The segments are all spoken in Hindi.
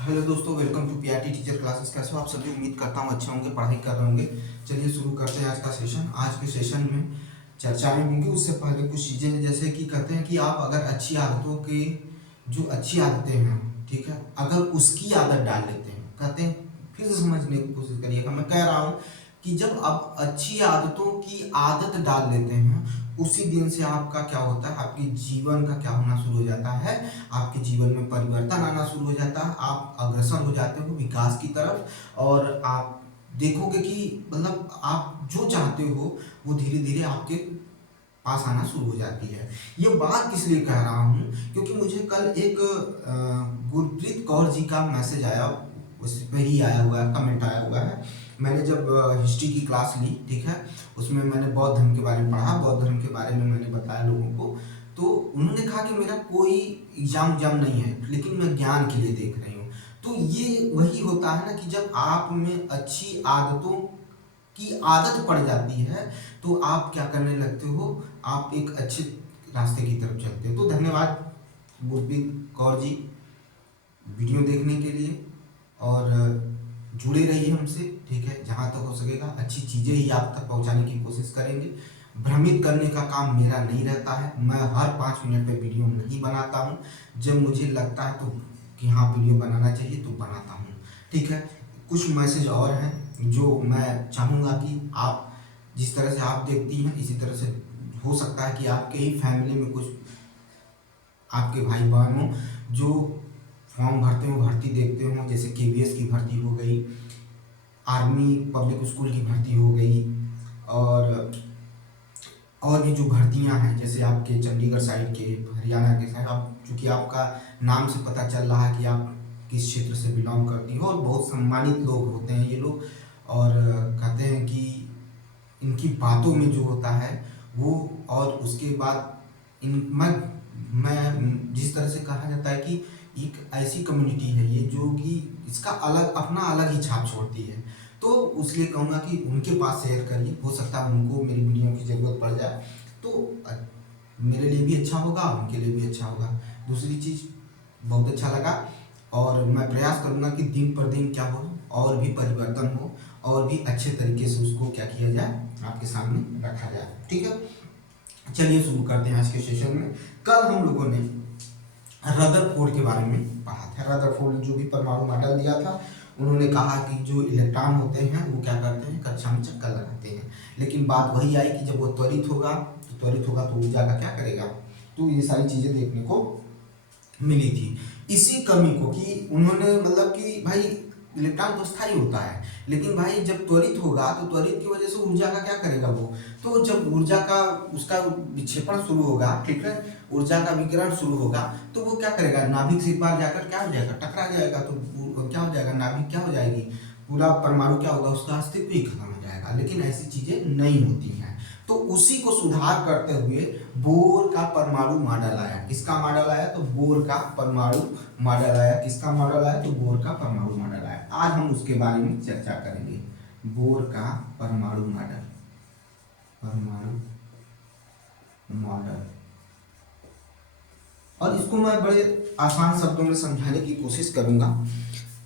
हेलो दोस्तों, welcome to PRT teacher classes. कैसे हो आप सभी? उम्मीद करता हूँ अच्छे होंगे, पढ़ाई कर रहे होंगे। चलिए शुरू करते हैं आज का सेशन। आज के सेशन में चर्चाएं होंगी। उससे पहले कुछ चीज़ें, जैसे कि कहते हैं कि आप अगर अच्छी आदतों के जो अच्छी आदतें हैं, ठीक है, अगर उसकी आदत डाल लेते हैं, कहते हैं, फिर से समझने की कोशिश करिएगा। मैं कह रहा हूँ कि जब आप अच्छी आदतों की आदत डाल लेते हैं, उसी दिन से आपका क्या होता है, आपके जीवन का क्या होना शुरू हो जाता है, आपके जीवन में परिवर्तन आना शुरू हो जाता है। आप अग्रसर हो जाते हो विकास की तरफ, और आप देखोगे कि मतलब आप जो चाहते हो वो धीरे धीरे आपके पास आना शुरू हो जाती है। ये बात किस लिए कह रहा हूँ, क्योंकि मुझे कल एक गुरप्रीत कौर जी का मैसेज आया, उस पर ही आया हुआ है, कमेंट आया हुआ है। मैंने जब हिस्ट्री की क्लास ली, ठीक है, उसमें मैंने बौद्ध धर्म के बारे में पढ़ा, बौद्ध धर्म के बारे में मैंने बताया लोगों को। तो उन्होंने कहा कि मेरा कोई एग्जाम नहीं है, लेकिन मैं ज्ञान के लिए देख रही हूँ। तो ये वही होता है ना कि जब आप में अच्छी आदतों की आदत पड़ जाती है, तो आप क्या करने लगते हो, आप एक अच्छे रास्ते की तरफ चलते हो। तो धन्यवाद गुरप्रीत कौर जी, वीडियो देखने के लिए। और जुड़े रहिए हमसे, ठीक है। जहाँ तक हो सकेगा अच्छी चीज़ें ही आप तक पहुँचाने की कोशिश करेंगे। भ्रमित करने का काम मेरा नहीं रहता है। मैं हर 5 मिनट पे वीडियो नहीं बनाता हूँ। जब मुझे लगता है तो कि हाँ वीडियो बनाना चाहिए तो बनाता हूँ, ठीक है। कुछ मैसेज और हैं जो मैं चाहूँगा कि आप जिस तरह से आप देखती हैं, इसी तरह से हो सकता है कि आपके ही फैमिली में कुछ आपके भाई बहन हो जो फॉर्म भरते हो, भर्ती देखते हो, जैसे केवीएस की भर्ती हो गई, आर्मी पब्लिक स्कूल की भर्ती हो गई, और भी जो भर्तियां हैं, जैसे आपके चंडीगढ़ साइड के, हरियाणा के साइड, आप चूँकि आपका नाम से पता चल रहा है कि आप किस क्षेत्र से बिलोंग करती हो, और बहुत सम्मानित लोग होते हैं ये लोग। और कहते हैं कि इनकी बातों में जो होता है वो, और उसके बाद इन मैं जिस तरह से कहा जाता है कि एक ऐसी कम्युनिटी है ये जो कि इसका अलग अपना अलग ही छाप छोड़ती है। तो उसलिए कहूँगा कि उनके पास शेयर करिए, हो सकता है उनको मेरी वीडियो की ज़रूरत पड़ जाए, तो मेरे लिए भी अच्छा होगा, उनके लिए भी अच्छा होगा। दूसरी चीज़, बहुत अच्छा लगा, और मैं प्रयास करूँगा कि दिन पर दिन क्या हो, और भी परिवर्तन हो, और भी अच्छे तरीके से उसको क्या किया जाए, आपके सामने रखा जाए, ठीक है। चलिए शुरू करते हैं आज के सेशन में। कल हम लोगों ने रदरफोर्ड के बारे में पढ़ा था। रदरफोर्ड ने जो भी परमाणु मॉडल दिया था, उन्होंने कहा कि जो इलेक्ट्रॉन होते हैं वो क्या करते हैं, कक्षा में चक्कर लगाते हैं। लेकिन बात वही आई कि जब वो त्वरित होगा तो ऊर्जा का क्या करेगा। तो ये सारी चीज़ें देखने को मिली थी। इसी कमी को कि उन्होंने मतलब कि भाई इलेक्ट्रॉन तो स्थायी होता है, लेकिन भाई जब त्वरित होगा तो त्वरित की वजह से ऊर्जा का क्या करेगा वो। तो जब ऊर्जा का उसका विक्षेपण शुरू होगा, ठीक है, ऊर्जा का विकिरण शुरू होगा, तो वो क्या करेगा, नाभिक से एक बार जाकर क्या हो जाएगा, टकरा जाएगा। तो क्या हो जाएगा, नाभिक क्या हो जाएगी, पूरा परमाणु क्या होगा, उसका अस्तित्व ही खत्म हो जाएगा। लेकिन ऐसी चीजें नहीं होती हैं। तो उसी को सुधार करते हुए बोर का परमाणु मॉडल आया। किसका मॉडल आया, तो बोर का परमाणु मॉडल आया। किसका मॉडल आया, तो बोर का परमाणु मॉडल आया। आज हम उसके बारे में चर्चा करेंगे, बोर का परमाणु मॉडल, परमाणु मॉडल। और इसको मैं बड़े आसान शब्दों में समझाने की कोशिश करूंगा,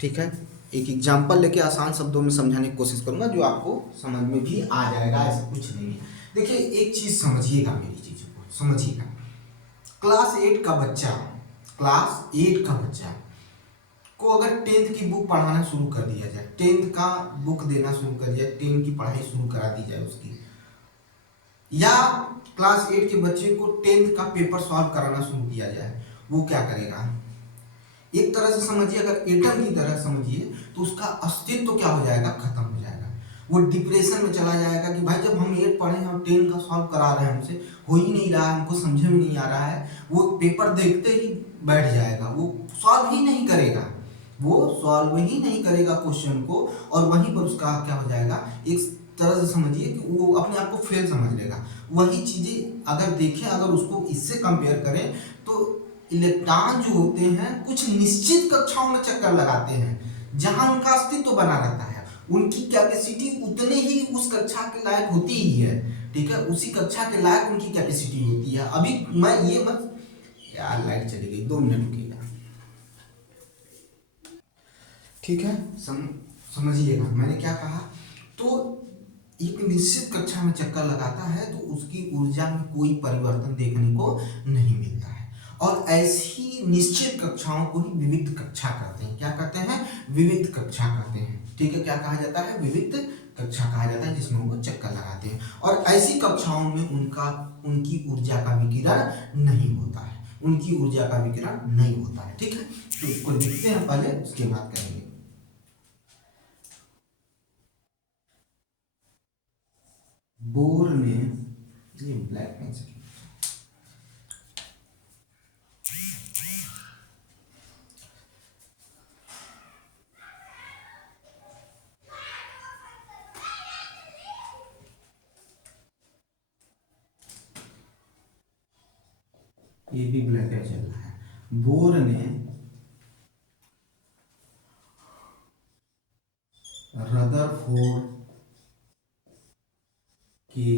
ठीक है। एक एग्जाम्पल लेके आसान शब्दों में समझाने की कोशिश करूंगा, जो आपको समझ में भी आ जाएगा, ऐसा कुछ नहीं है। देखिए एक चीज समझिएगा, मेरी चीजों को समझिएगा। क्लास 8 का बच्चा को अगर 10th की बुक पढ़ाना शुरू कर दिया जाए, 10th का बुक देना शुरू कर दिया, 10 की पढ़ाई शुरू करा दी जाए उसकी, या क्लास 8 के बच्चे को 10th का पेपर सॉल्व कराना शुरू किया जाए, वो क्या करेगा। एक तरह से समझिए, अगर एटम की तरह समझिए, तो उसका अस्तित्व क्या हो जाएगा, खत्म हो जाएगा। वो डिप्रेशन में चला जाएगा कि भाई जब हम 8 पढ़े हैं और 10 का सॉल्व करा रहे हैं, हमसे हो ही नहीं रहा है, हमको समझ में नहीं आ रहा है। वो पेपर देखते ही बैठ जाएगा, वो सॉल्व ही नहीं करेगा, वो सॉल्व ही नहीं करेगा क्वेश्चन को, और वहीं पर उसका क्या हो जाएगा, एक तरह से समझिए कि वो अपने आप को फेल समझ लेगा। वही चीजें अगर देखें, अगर उसको इससे कंपेयर करें, तो इलेक्ट्रॉन जो होते हैं कुछ निश्चित कक्षाओं में चक्कर लगाते हैं जहां उनका अस्तित्व बना रहता है, उनकी कैपेसिटी उतने ही उस कक्षा के लायक होती ही है, ठीक है, उसी कक्षा के लायक उनकी कैपेसिटी होती है। अभी मैं ये मत, यार लाइट चली गई, 2 मिनट रुकिएगा। ठीक है, समझिएगा मैंने क्या कहा। तो एक निश्चित कक्षा में चक्कर लगाता है तो उसकी ऊर्जा में कोई परिवर्तन देखने को नहीं मिलता है, और ऐसी निश्चित कक्षाओं को ही विविध कक्षा कहते हैं। क्या कहते हैं? विविध कक्षा कहते हैं। ठीक है, क्या कहा जाता है? विविध कक्षा कहा जाता है, जिसमें वो चक्कर लगाते हैं, और ऐसी कक्षाओं में उनकी ऊर्जा का विकिरण नहीं होता है, उनकी ऊर्जा का विकिरण नहीं होता है। ठीक है, तो इसको लिखते हैं पहले, उसके बाद करेंगे। बोर ने, ये ब्लैक पेन से, ये भी ब्लैक है चल रहा है। बोर ने रदरफोर्ड के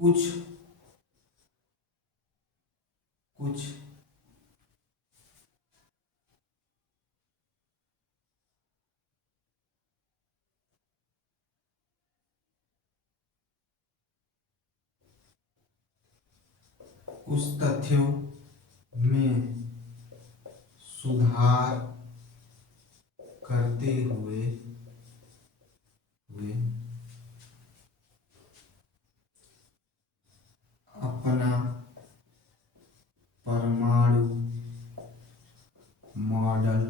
कुछ कुछ तथ्यों में सुधार करते हुए अपना परमाणु मॉडल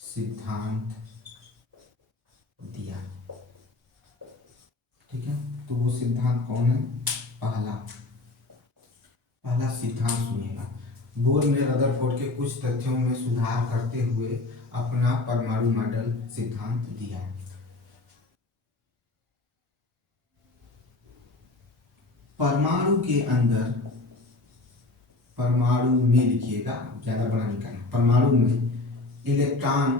सिद्धांत दिया। ठीक है, तो वो सिद्धांत कौन है? पहला सिद्धांत सुनिएगा। बोर ने रदरफोर्ड के कुछ तथ्यों में सुधार करते हुए अपना परमाणु मॉडल सिद्धांत दिया। परमाणु के अंदर, परमाणु में लिखिएगा, ज्यादा बड़ा नहीं करना। परमाणु में इलेक्ट्रॉन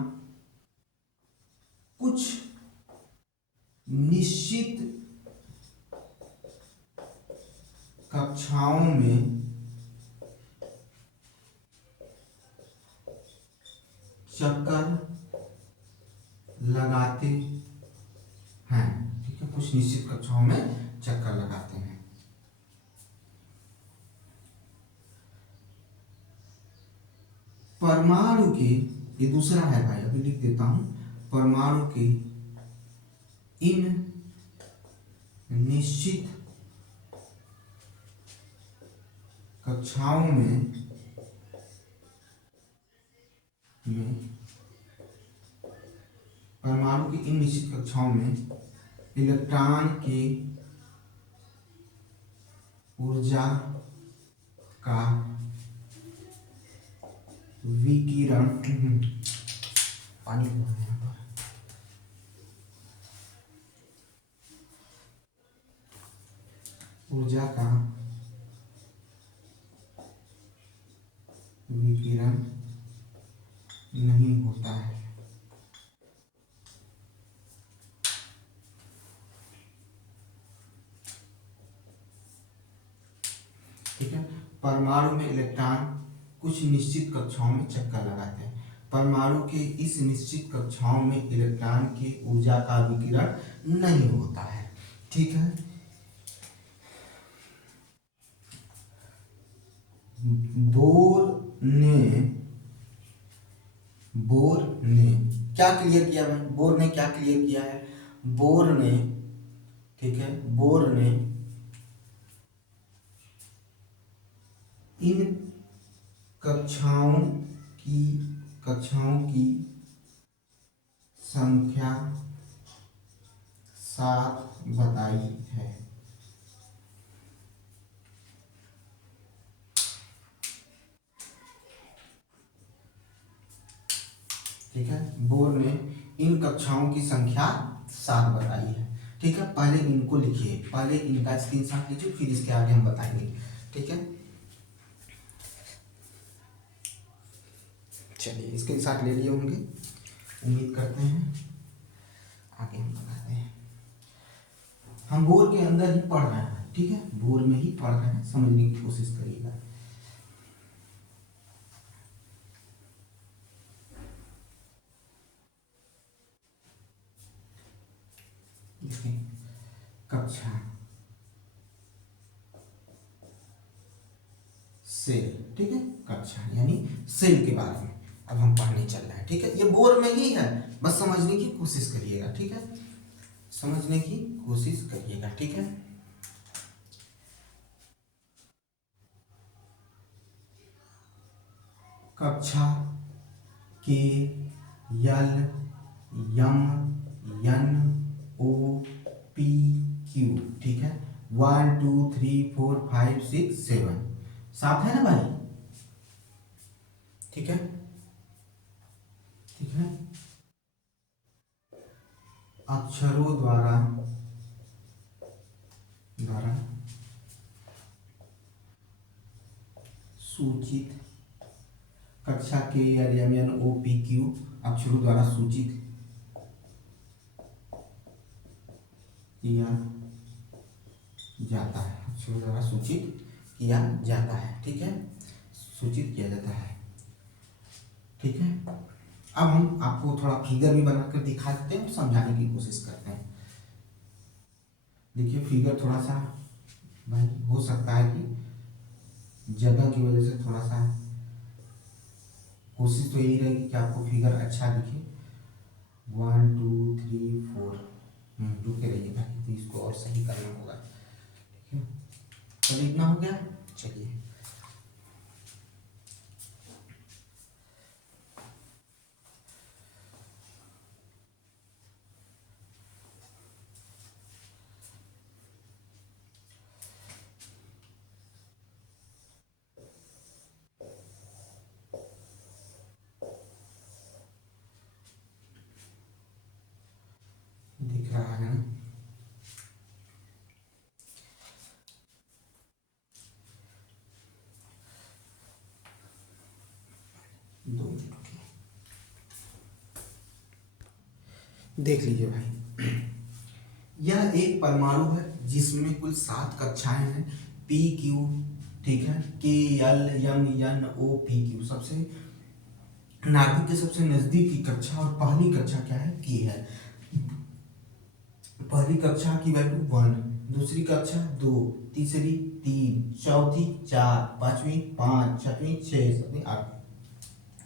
कुछ निश्चित कक्षाओं में चक्कर लगाते हैं। ठीक है, कुछ निश्चित कक्षाओं में चक्कर लगाते हैं। परमाणु के, ये दूसरा है भाई, अभी लिख देता हूं। परमाणु के इन निश्चित कक्षाओं में परमाणु की इन निश्चित कक्षाओं में इलेक्ट्रॉन के ऊर्जा का विकिरण, पानी ऊर्जा का विकिरण नहीं होता है। ठीक है, परमाणु में इलेक्ट्रॉन कुछ निश्चित कक्षाओं में चक्कर लगाते हैं। परमाणु के इस निश्चित कक्षाओं में इलेक्ट्रॉन की ऊर्जा का विकिरण नहीं होता है। ठीक है, बोर ने क्या क्लियर किया भाई? बोर ने क्या क्लियर किया है? बोर ने, ठीक है, बोर ने इन कक्षाओं की संख्या 7 बताई है। ठीक है, बोर ने इन कक्षाओं की संख्या 7 बताई है। ठीक है, पहले इनको लिखिए, पहले इनका स्क्रीनशॉट लीजिए, फिर इसके आगे हम बताएंगे। ठीक है, चलिए स्क्रीनशॉट ले लिए होंगे, उम्मीद करते हैं। आगे हम बताते हैं। हम बोर के अंदर ही पढ़ रहे हैं। ठीक है, बोर में ही पढ़ रहे हैं, समझने की कोशिश करिएगा। कक्षा, सेल, ठीक है, कक्षा यानी सेल के बारे में अब हम पढ़ने चल रहे हैं, ठीक है। ये बोर में ही है, बस समझने की कोशिश करिएगा, ठीक है, समझने की कोशिश करिएगा, ठीक है। कक्षा के यल यम यन ओ पी क्यू, ठीक है, 1 2 3 4 5 6 7, सात है ना भाई, ठीक है, ठीक है। अक्षरों द्वारा द्वारा सूचित, कक्षा के M N O P Q अक्षरों द्वारा सूचित किया जाता है, अक्षरों द्वारा सूचित किया जाता है, ठीक है, सूचित किया जाता है, ठीक है। अब हम आपको थोड़ा फिगर भी बनाकर दिखा देते हैं, समझाने की कोशिश करते हैं। देखिए फिगर थोड़ा सा भाई हो सकता है कि जगह की वजह से थोड़ा सा, कोशिश तो यही रहेगी कि आपको फिगर अच्छा दिखे। 1 2 3 4, रुके रहिए भाई, तो इसको और सही करना होगा, ठीक है। चलिए इतना हो गया, चलिए दिख रहा है ना, दो मिनट देख लीजिए भाई। यह एक परमाणु है जिसमें कुल 7 कक्षाएं हैं, पी क्यू, ठीक है, K L M N O P Q, सबसे नाभिक के सबसे नजदीक की कक्षा और पहली कक्षा क्या है, के है। पहली कक्षा की वैल्यू 1, दूसरी कक्षा 2, तीसरी 3, चौथी 4, पांचवी 5, छठवीं 6, सातवीं 8।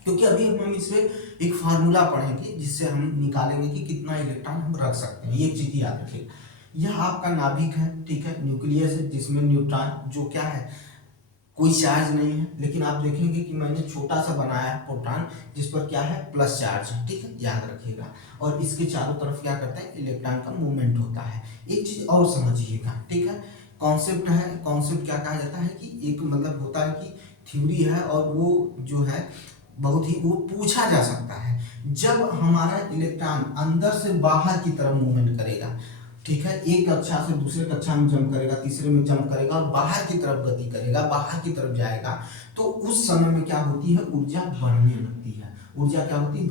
क्योंकि अभी हम इसमें एक फार्मूला पढ़ेंगे जिससे हम निकालेंगे कि कितना इलेक्ट्रॉन हम रख सकते हैं, ये चीज याद रखिएगा। यह आपका नाभिक है, ठीक है, न्यूक्लियस है जिसमें न्यूट्रॉन जो क्या है, कोई चार्ज नहीं है, लेकिन आप देखेंगे कि मैंने छोटा सा बनाया है प्रोटॉन जिस पर क्या है, प्लस चार्ज है, ठीक है, याद रखिएगा। और इसके चारों तरफ क्या करता है, इलेक्ट्रॉन का मूवमेंट होता है। एक चीज और समझिएगा, ठीक है, कॉन्सेप्ट है, कॉन्सेप्ट क्या कहा जाता है कि एक मतलब होता है कि थ्योरी है, और वो जो है बहुत ही वो पूछा जा सकता है। जब हमारा इलेक्ट्रॉन अंदर से बाहर की तरफ मूवमेंट करेगा, ठीक है, एक कक्षा से दूसरे कक्षा में जंप करेगा, तीसरे में जंप करेगा और बाहर की तरफ गति करेगा, बाहर की तरफ जाएगा, तो उस समय में क्या होती है, ऊर्जा बढ़ने लगती है। ऊर्जा क्या होती है,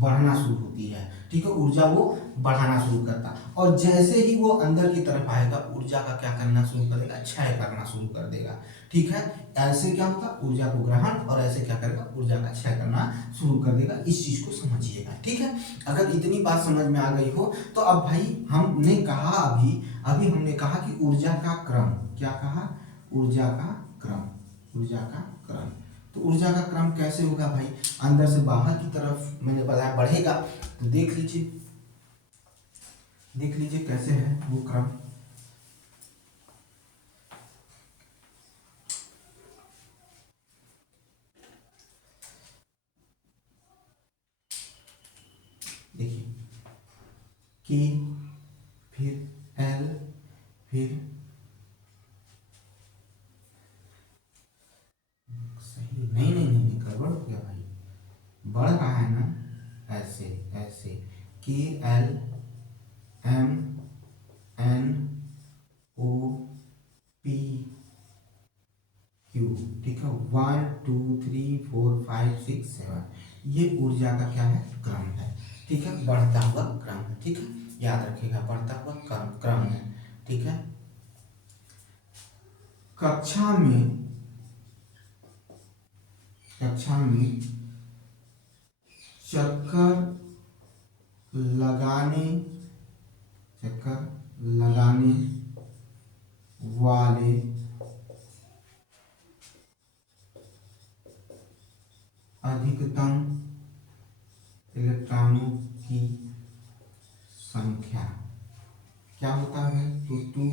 बढ़ना शुरू होती है, ठीक है, ऊर्जा वो बढ़ाना शुरू करता, और जैसे ही वो अंदर की तरफ आएगा ऊर्जा का क्या करना शुरू करेगा, क्षय करना शुरू कर देगा, ठीक है। ऐसे क्या होगा, ऊर्जा को ग्रहण, और ऐसे क्या करेगा, ऊर्जा का क्षय करना शुरू कर देगा। इस चीज को समझिएगा, ठीक है। अगर इतनी बात समझ में आ गई हो तो अब भाई हमने कहा अभी अभी हमने कहा कि ऊर्जा का क्रम, क्या कहा, ऊर्जा का क्रम, ऊर्जा का क्रम। तो ऊर्जा का क्रम कैसे होगा भाई, अंदर से बाहर की तरफ मैंने बताया बढ़ेगा, तो देख लीजिए कैसे है वो क्रम। देखिए के, फिर एल, फिर सही नहीं गड़बड़ हो गया भाई, बढ़ रहा है ना, ऐसे ऐसे K L M N O P Q, ठीक है, 1 2 3 4 5 6 7, ये ऊर्जा का क्या है, क्रम है, ठीक है, बढ़ता हुआ क्रम है, ठीक है, याद रखिएगा, बढ़ता हुआ क्रम है, ठीक है। कक्षा में चक्कर लगाने लगाने वाले अधिकतम इलेक्ट्रॉनों की संख्या क्या होता है? तो 2n²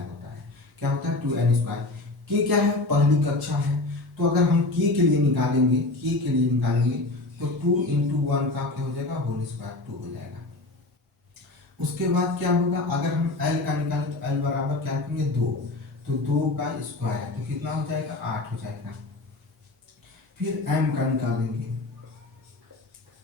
होता है। क्या होता है? 2n²। के क्या है? पहली कक्षा है, तो अगर हम के लिए निकालेंगे, तो 2 × 1 का क्या हो जाएगा? होल स्क्वायर 2 हो जाएगा। उसके बाद क्या होगा? अगर हम l का निकालें तो l बराबर क्या करेंगे? 2, तो 2 का स्क्वायर तो कितना हो जाएगा? 8 हो जाएगा। फिर m का निकालेंगे,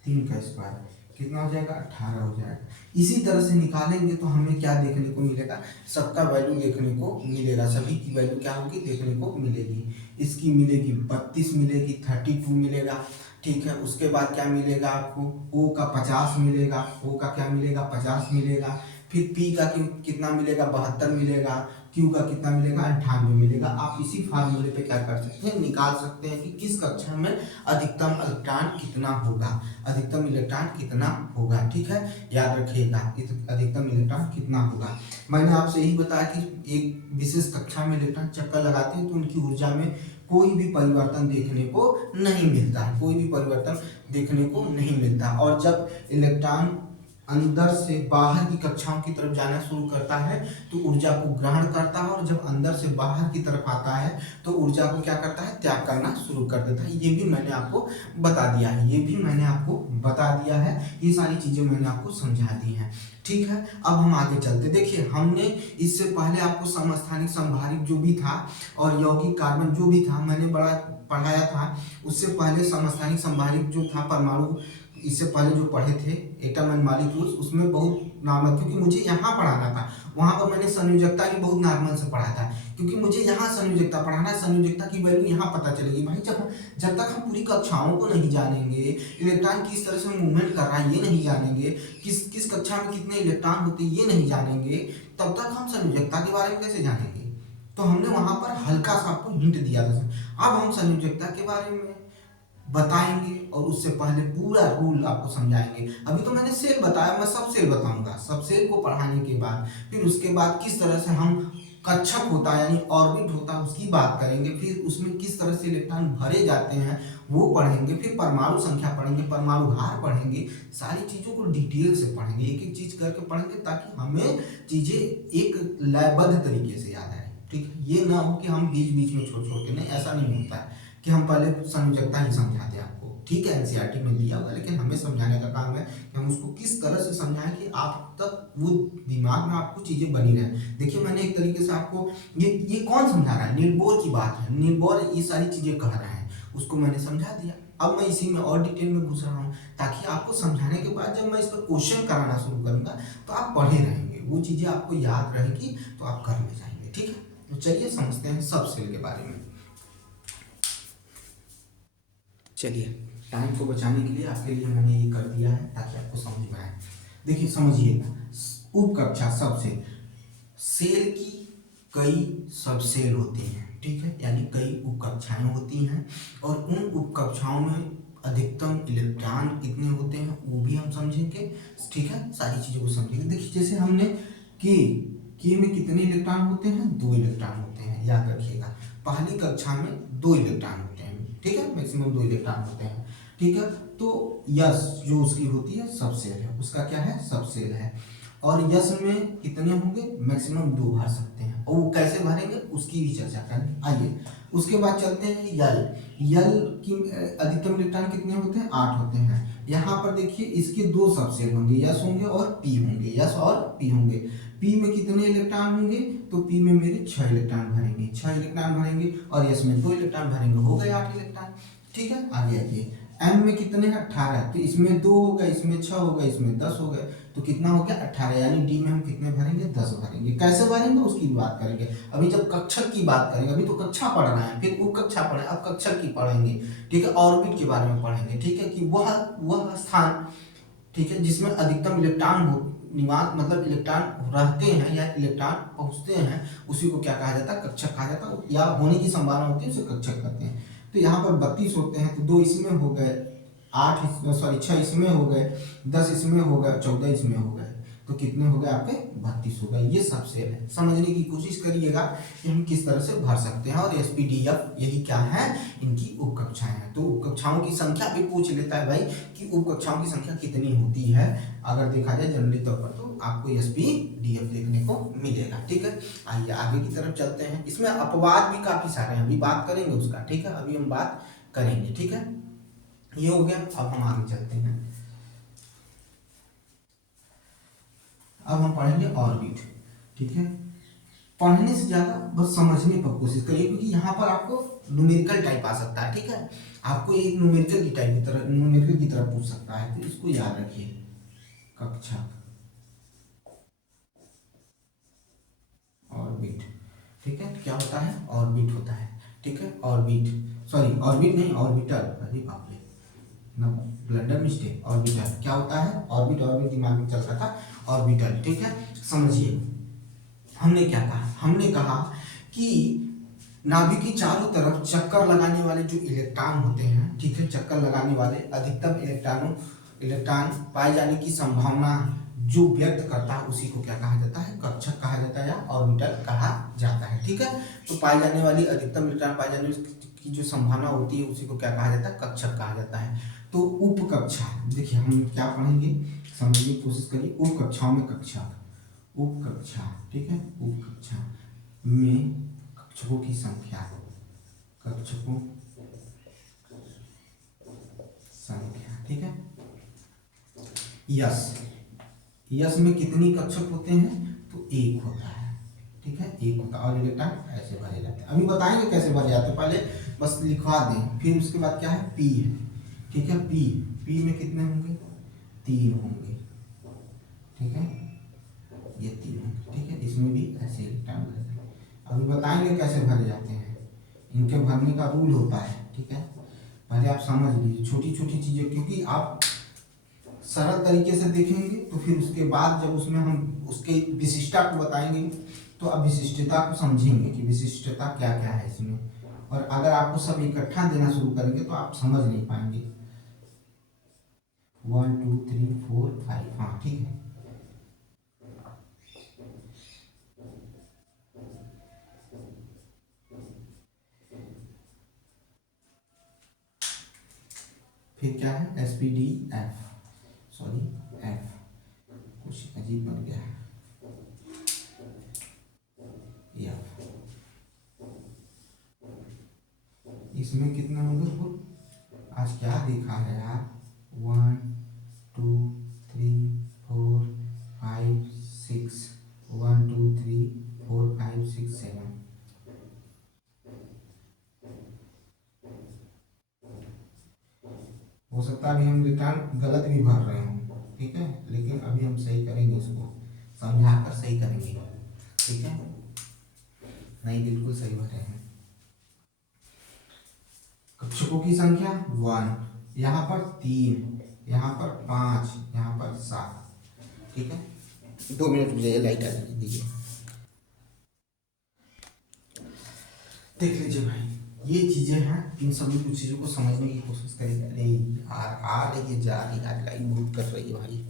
3 का स्क्वायर कितना हो जाएगा? 18 हो जाएगा। इसी तरह से निकालेंगे तो हमें क्या देखने को मिलेगा? सबका वैल्यू देखने को मिलेगा, सभी की वैल्यू क्या होगी? देखने को मिलेगी। इसकी मिलेगी 32 मिलेगी, 32 मिलेगा, ठीक है। उसके बाद क्या मिलेगा आपको? O का 50 मिलेगा, O का क्या मिलेगा? 50 मिलेगा। फिर P का कितना मिलेगा? 72 मिलेगा। Q का कितना मिलेगा? 98 मिलेगा। आप इसी फार्मूले पे क्या कर सकते हैं? निकाल सकते हैं कि किस कक्षा में अधिकतम इलेक्ट्रॉन कितना होगा, अधिकतम इलेक्ट्रॉन कितना होगा, ठीक है। याद रखिएगा अधिकतम इलेक्ट्रॉन कितना होगा। मैंने आपसे यही बताया कि एक विशेष कक्षा में इलेक्ट्रॉन चक्कर लगाते हैं तो उनकी ऊर्जा में कोई भी परिवर्तन देखने को नहीं मिलता, कोई भी परिवर्तन देखने को नहीं मिलता। और जब इलेक्ट्रॉन अंदर से बाहर की कक्षाओं की तरफ जाना शुरू करता है तो ऊर्जा को ग्रहण करता है, और जब अंदर से बाहर की तरफ आता है तो ऊर्जा को क्या करता है? त्याग करना शुरू कर देता है। ये भी मैंने आपको बता दिया है, ये सारी चीजें मैंने आपको समझा दी हैं, ठीक है। अब हम आगे चलते। देखिए, हमने इससे पहले आपको समस्थानिक संभारिक जो भी था और यौगिक कार्बन जो भी था मैंने बड़ा पढ़ाया था। उससे पहले समस्थानिक संभारिक जो था परमाणु, इससे पहले जो पढ़े थे एटम एंड मॉलिक्यूल्स, उसमें बहुत नॉर्मल, क्योंकि मुझे यहाँ पढ़ाना था, वहाँ पर मैंने संयोजकता भी बहुत नॉर्मल से पढ़ा था, क्योंकि मुझे यहाँ संयोजकता पढ़ाना है। संयोजकता की वैल्यू यहाँ पता चलेगी भाई। जब तक हम पूरी कक्षाओं को नहीं जानेंगे, इलेक्ट्रॉन किस तरह से मूवमेंट कर रहा है ये नहीं जानेंगे, किस कक्षा में कितने इलेक्ट्रॉन होते हैं ये नहीं जानेंगे, तब तक हम संयोजकता के बारे में कैसे जानेंगे? तो हमने वहाँ पर हल्का सा आपको हिंट दिया था। अब हम संयोजकता के बारे में बताएंगे और उससे पहले पूरा रूल आपको समझाएंगे। अभी तो मैंने सेल बताया, मैं सब सेल बताऊंगा। सब सेल को पढ़ाने के बाद फिर उसके बाद किस तरह से हम कक्षक होता है यानी ऑर्बिट होता है उसकी बात करेंगे। फिर उसमें किस तरह से इलेक्ट्रॉन भरे जाते हैं वो पढ़ेंगे। फिर परमाणु संख्या पढ़ेंगे, परमाणु भार पढ़ेंगे, सारी चीज़ों को डिटेल से पढ़ेंगे, एक एक चीज़ करके पढ़ेंगे ताकि हमें चीज़ें एक लयबद्ध तरीके से याद आए, ठीक है। ये ना हो कि हम बीच बीच में छोड़ छोड़ के, नहीं, ऐसा नहीं होता है कि हम पहले संयोजकता ही समझाते हैं आपको, ठीक है, एनसीईआरटी में दिया होगा, लेकिन हमें समझाने का काम है कि हम उसको किस तरह से समझाएं कि आप तक वो दिमाग में आपको चीजें बनी रहे। देखिए, मैंने एक तरीके से आपको ये कौन समझा रहा है? नीलबोर की बात है, नीलबोर ये सारी चीजें कह रहे हैं, उसको मैंने समझा दिया। अब मैं इसी में और डिटेल में घुस रहा हूँ ताकि आपको समझाने के बाद जब मैं इस पर क्वेश्चन कराना शुरू करूंगा तो आप पढ़े रहेंगे, वो चीजें आपको याद रहेगी तो आप कर ले जाएंगे, ठीक है। तो चलिए समझते हैं सब सेल के बारे में। चलिए, टाइम को बचाने के लिए आपके लिए मैंने ये कर दिया है ताकि आपको समझ में आए। देखिए, समझिएगा, उप कक्षा सबसेल, सेल की कई सबसेल होती हैं, ठीक है, यानी कई उप कक्षाएं होती हैं और उन उप कक्षाओं में अधिकतम इलेक्ट्रॉन कितने होते हैं वो भी हम समझेंगे, ठीक है, सारी चीज़ों को समझेंगे। देखिए, जैसे हमने के में कितने इलेक्ट्रॉन होते हैं? 2 इलेक्ट्रॉन होते हैं, याद रखिएगा। पहली कक्षा में 2 इलेक्ट्रॉन होते हैं, ठीक है, मैक्सिमम 2 इलेक्ट्रॉन होते हैं, ठीक है। तो यस जो उसकी होती है सबसेल है, उसका क्या है? सबसेल है। और यस में कितने होंगे? मैक्सिमम 2 भर सकते हैं, और वो कैसे भरेंगे उसकी भी चर्चा करेंगे। आइए उसके बाद चलते हैं यल की अधिकतम इलेक्ट्रॉन कितने होते हैं? 8 होते हैं। यहाँ पर देखिए, इसके 2 सबसेल होंगे, यस होंगे और पी होंगे, यस और पी होंगे। पी में कितने इलेक्ट्रॉन होंगे? तो पी में मेरे 6 इलेक्ट्रॉन भरेंगे, 6 इलेक्ट्रॉन भरेंगे, और यस में 2 इलेक्ट्रॉन भरेंगे, हो गए 8 इलेक्ट्रॉन, ठीक है। आगे आइए, एम में कितने हैं? 18, तो इसमें 2 हो गए, इसमें 6 हो गए, इसमें 10 हो गए, तो कितना हो गया? 18, यानी डी में हम कितने भरेंगे? 10 भरेंगे। कैसे भरेंगे उसकी बात करेंगे, अभी जब कक्षक की बात करेंगे, अभी तो कक्षा पढ़ रहे हैं, फिर उप कक्षा पढ़े, अब कक्षक की पढ़ेंगे, ठीक है, ऑर्बिट के बारे में पढ़ेंगे, ठीक है, कि वह स्थान, ठीक है, जिसमें अधिकतम इलेक्ट्रॉन हो निवास, मतलब इलेक्ट्रॉन रहते हैं या इलेक्ट्रॉन पहुंचते हैं, उसी को क्या कहा जाता है? कक्षक कहा जाता है, या होने की संभावना होती है उसे कक्षक कहते हैं। तो यहाँ पर 32 होते हैं, तो 2 इसमें हो गए, 6 इसमें हो गए, 10 इसमें हो गए, 14 इसमें हो गए, तो कितने हो गए आपके 32 हो गए। ये सब सेल है, समझने की कोशिश करिएगा कि हम किस तरह से भर सकते हैं। और एसपीडीएफ यही क्या है, इनकी उप कक्षाएं हैं। तो उप कक्षाओं की संख्या भी पूछ लेता है भाई कि उप कक्षाओं की संख्या कितनी होती है। अगर देखा जाए जनरली तौर पर तो आपको एसपीडीएफ देखने को मिलेगा। ठीक है, आइए आगे की तरफ चलते हैं। इसमें अपवाद भी काफी सारे हैं, अभी बात करेंगे उसका। ठीक है, अभी हम बात करेंगे। ठीक है, ये हो गया। अब हम आगे चलते हैं। अब हम पढ़ेंगे ऑर्बिट। ठीक है, पढ़ने से ज्यादा बस समझने पर कोशिश करिए, क्योंकि यहाँ पर आपको न्यूमेरिकल टाइप आ सकता है। ठीक है, आपको एक न्यूमेरिकल की टाइप की तरह, न्यूमेरिकल की तरह पूछ सकता है, तो इसको याद रखिए। कक्षा ऑर्बिट। ठीक है, क्या होता है, ऑर्बिट होता है। ठीक है, ऑर्बिट, सॉरी ऑर्बिट नहीं, ऑर्बिटल। अरे बाप रे, ना ब्लंडर मिस्टेक। ऑर्बिटल क्या होता है, ऑर्बिट, ऑर्बिट दिमाग में चल रहा था, ऑर्बिटल। ठीक है, समझिए हमने क्या कहा, हमने कहा कि नाभिक की चारों तरफ चक्कर लगाने वाले जो इलेक्ट्रॉन होते हैं, ठीक है, चक्कर लगाने वाले अधिकतम इलेक्ट्रॉन पाए जाने की संभावना जो व्यक्त करता है उसी को क्या कहा जाता है, कक्षक कहा जाता है या ऑर्बिटल कहा जाता है। ठीक है, तो पाए जाने वाली अधिकतम इलेक्ट्रॉन पाए जाने की जो संभावना होती है उसी को क्या कहा जाता है, कक्षक कहा जाता है। तो उप कक्षा, देखिए हम क्या पढ़ेंगे, समझने की कोशिश करिए। उप कक्षाओं में कक्षक, उप कक्षा, ठीक है, उप कक्षा में कक्षकों की संख्या, कक्षकों संख्या। ठीक है, यस, यस में कितनी कक्षक होते हैं, तो एक होता है। ठीक है, एक होता है, और इलेक्ट्रॉन ऐसे भरे जाते हैं। अभी बताएंगे कैसे भरे जाते हैं, पहले बस लिखवा दें। फिर उसके बाद क्या है, पी है। ठीक है, पी, पी में कितने होंगे, 3 होंगे। ठीक है, ये 3 होंगे। ठीक है, इसमें भी ऐसे इलेक्ट्रॉन भरे जाते हैं। अभी बताएंगे कैसे भरे जाते हैं, इनके भरने का रूल होता है। ठीक है, पहले आप समझ लीजिए छोटी छोटी चीजें, क्योंकि आप सरल तरीके से देखेंगे तो फिर उसके बाद जब उसमें हम उसके विशिष्टता को बताएंगे तो आप विशिष्टता को समझेंगे कि विशिष्टता क्या क्या है इसमें। और अगर आपको सब इकट्ठा देना शुरू करेंगे तो आप समझ नहीं पाएंगे। 1 2 3 4 5, हाँ ठीक है। फिर क्या है, एसपीडीएफ, सॉरी एफ, कुछ अजीब बन गया है, एफ। इसमें कितने होंगे कुल, आज क्या देखा है यार, 1 2 3 4 5 6, 1 2 3 4 5 6 7। हो सकता है अभी हम रिटर्न गलत भी भर रहे हों, ठीक है, लेकिन अभी हम सही करेंगे, इसको समझा कर सही करेंगे। ठीक है, नहीं बिल्कुल सही भरे हैं। कक्षकों की संख्या 1, यहाँ पर 3, यहाँ पर 5, यहाँ पर 7। ठीक है, 2 मिनट रुक जाइए, लाइट आ दीजिए। देख लीजिए भाई, ये चीजें हैं, इन सभी कुछ चीजों को समझने की कोशिश करेंगे। अरे यार आ रही है, जा रही है, आज लाइट बहुत कर रही है भाई।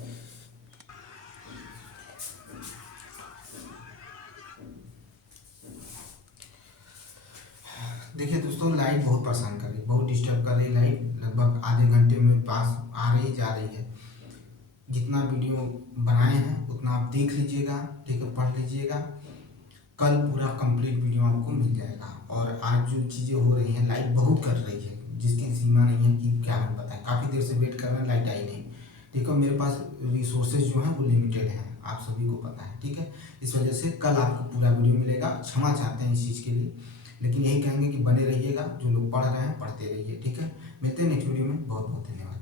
देखिए दोस्तों, लाइट बहुत परेशान कर रही है, बहुत डिस्टर्ब कर रही है लाइट। लगभग आधे घंटे में पास आ रही जा रही है। जितना वीडियो बनाए हैं उतना आप देख लीजिएगा, ठीक है, पढ़ लीजिएगा। कल पूरा कंप्लीट वीडियो आपको मिल जाएगा। और आज जो चीज़ें हो रही हैं, लाइट बहुत कर रही है, जिसकी सीमा नहीं है कि क्या हम बताएं। काफ़ी देर से वेट कर रहे हैं, लाइट आई नहीं। देखो मेरे पास रिसोर्सेज जो हैं वो लिमिटेड हैं, आप सभी को पता है। ठीक है, इस वजह से कल आपको पूरा वीडियो मिलेगा। क्षमा चाहते हैं इस चीज़ के लिए, लेकिन यही कहेंगे कि बने रहिएगा। जो लोग पढ़ रहे हैं पढ़ते रहिए। ठीक है, मिलते हैं नेक्स्ट वीडियो में। बहुत बहुत धन्यवाद।